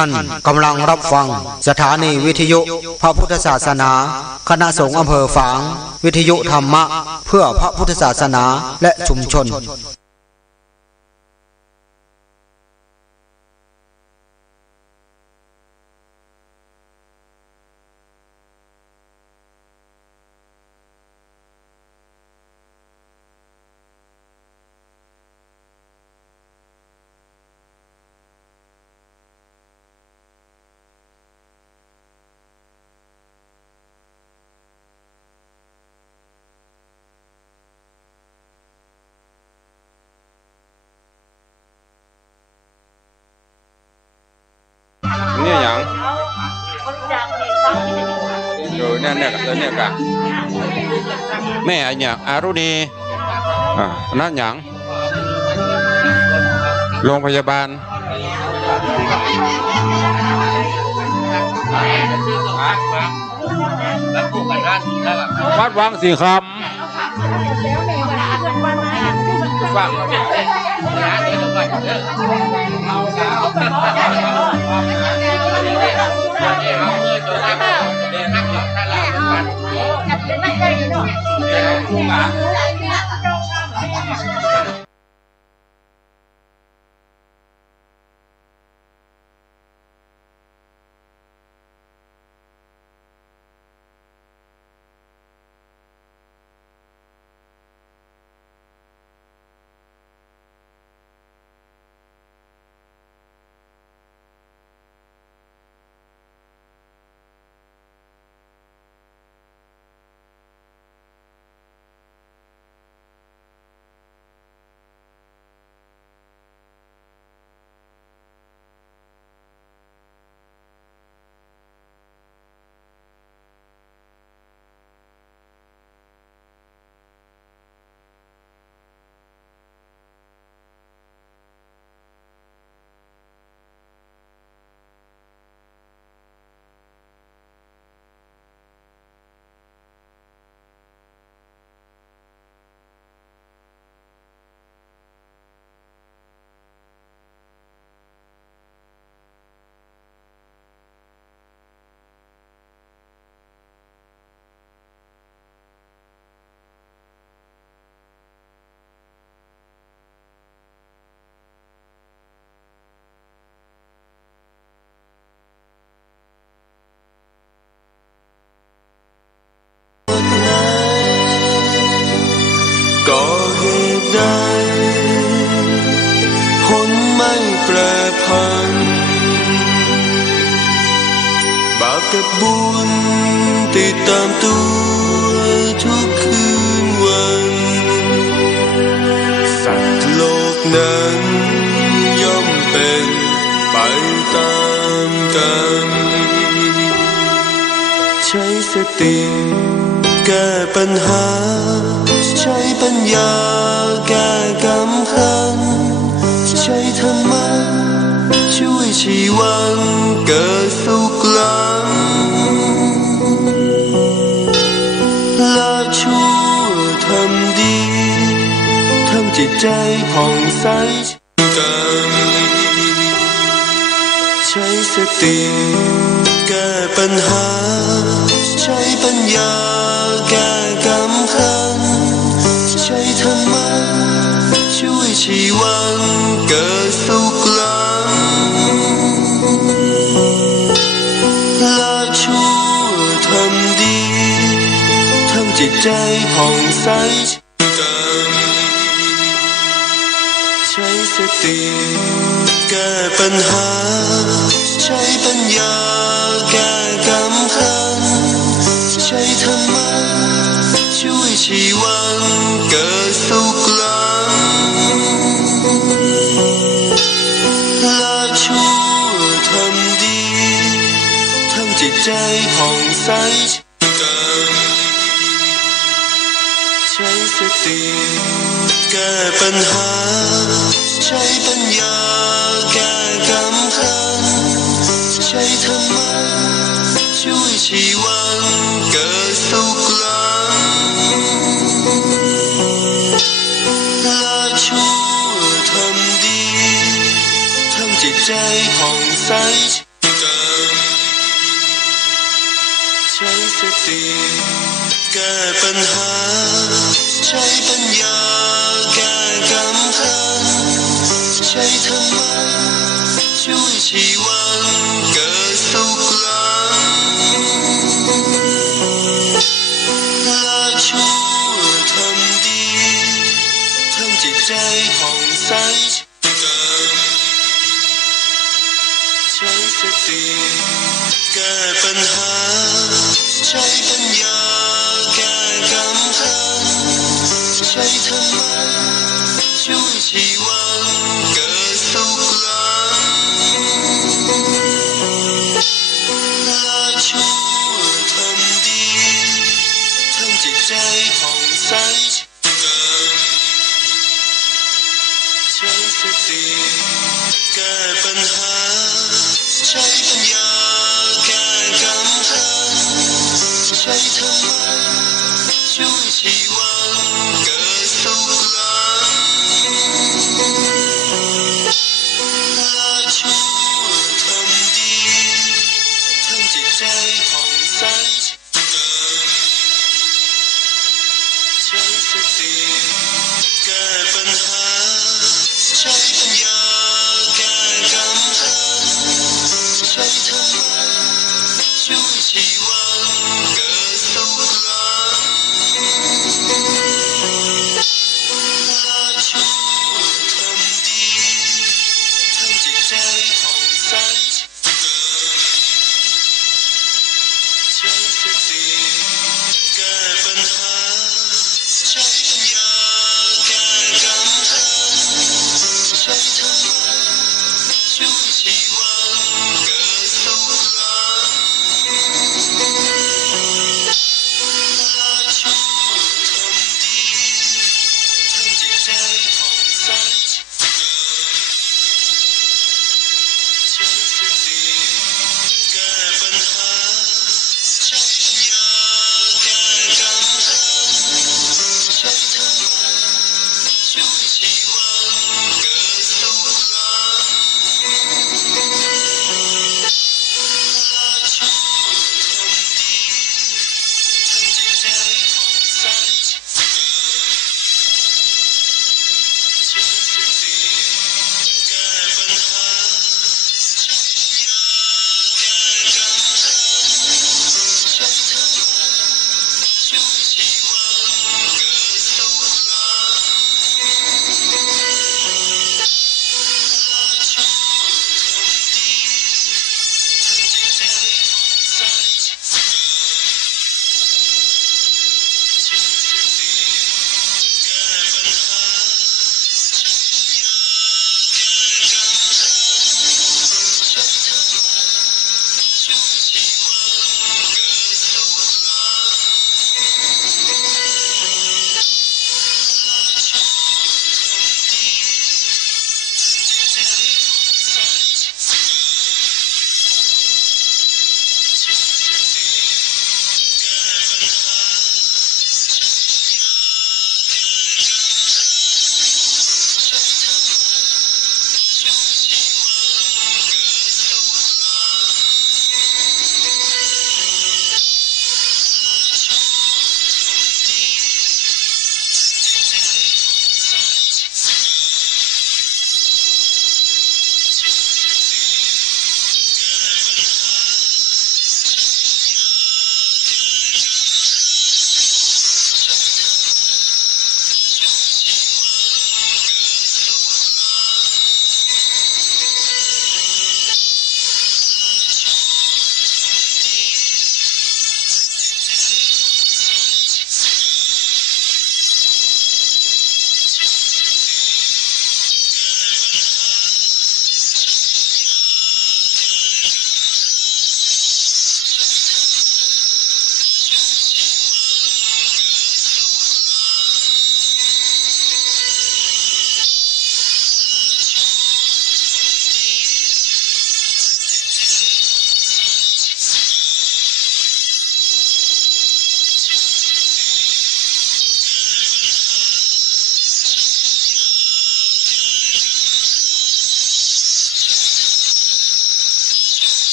ท่านกำลังรับฟังสถานีวิทยุพระพุทธศาสนาคณะสงฆ์อำเภอฝางวิทยุธรรมะเพื่อพระพุทธศาสนาและชุมชนเนี่ยอย่างเนี่ยกะแม่อันอย่างอารุณีนั่นอย่างโรงพยาบาลวัดวังสีคำฟังก็เหตุใดผลไม่แปรผันบาปกับบุญติดตามตัวทุกคืนวันสัตว์โลกนั้นย่อมเป็นไปตามกรรมใช้สติแก้ปัญหาใช้ปัญญาแก้กำขันใช้ธรรมะช่วยชีวันเกิดสุขล้ำละชั่วทำดีทำจิตใจผ่องใสกันใช้สติแก้ปัญหาใช้ปัญญาแก้กำขันใช้ธรรมะช่วยชีวันเกิดสุขล้ำละชั่วทำดีทำจิตใจผ่องใสกันใช้สติแก้ปัญหาใช้ปัญญาแก้กำขันใช้ธรรมะช่วยชีวันเกิดสุขล้ำละชั่วทำดีทำจิตใจผ่องใสกันใช้สติแก้ปัญหาใช้ปัญญาแก้กำขันใช้ธรรมะช่วยชีวันเกิดสุขล้ำละชั่วทำดีทำจิตใจผ่องใส สติแก้ปัญหาใช้ปัญญาแก้กำขันใช้ธรรมะช่วยชีวันเกิดสุขหลังละชั่วทำดีทำจิตใจผ่องใสใช้สติแก้ปัญหาใช้ปัญญาแก้กำขันใช้ธรรมะช่วยชีวันเกิดสุขหลังละชั่วทำดีทำจิตใจผ่องใสใช้สติแก้ปัญหาใช้ปัญญาแก้กำขันใช้ธรรมะช่วยชีวันเกิดสุขหลังละชั่วทำดีทำจิตใจผ่อง